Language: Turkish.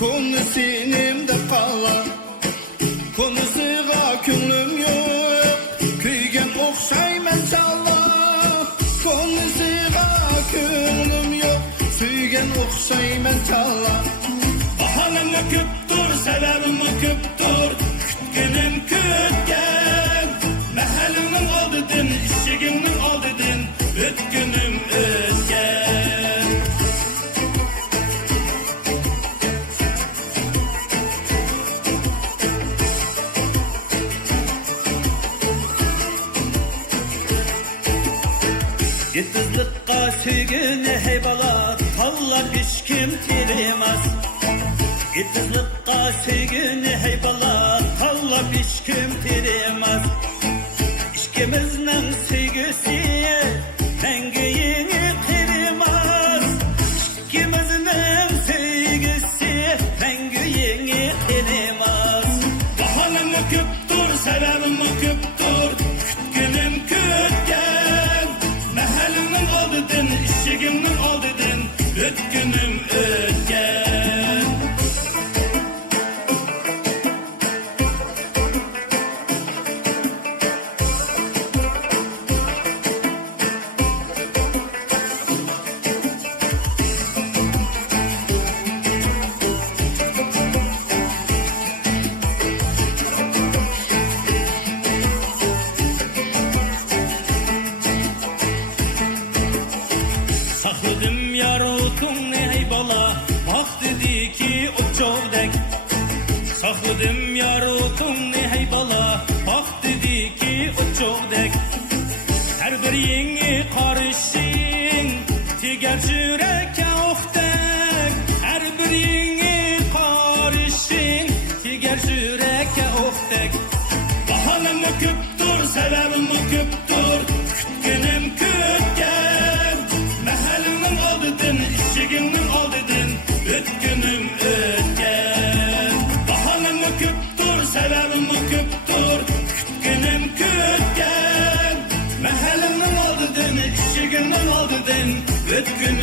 konu sinimde kala. Konusuga könglim yok, kuygen okşayman çala. Konusuga könglim yok, kuygen okşayman çala. Bahanamı köptür, sebebimi köptür, kütkenim kütken. Mahallining oldidan, ishigimning oldidan, o'tkunim o'tgan. Yetizlikqa söygüne hey bala, tanlap hiç kim tilemez. Yetizlikqa söygüne hey bala, tanlap hiç kim tilemez. İşkimizning söygüsi mengiyini tilemez. İşkimizning söygüsi mengiyini tilemez. Bahanamı köptür, sebebimi köptür, kütkenim kütken. Mahallining oldidan, ishigimning oldidan, o'tkunim o'tgan. Sakladım yarutun ey bala, bak dedi ki o çovdek. Sakladım yarutun ey bala, bak dedi ki o çovdek. Her bir yeni karışın, tiger yüreke oftek. Her bir yeni karışın, tiger yüreke oftek. Bahanamı köptür, sebebimi köptür, kütkenim kütken. Mahallining oldidan, ishigimning oldidan, o'tkunim o'tgan. Bahanamı köptür, sebebimi köptür, kütkenim kütken. Mahallining oldidan, ishigimning oldidan, o'tkunim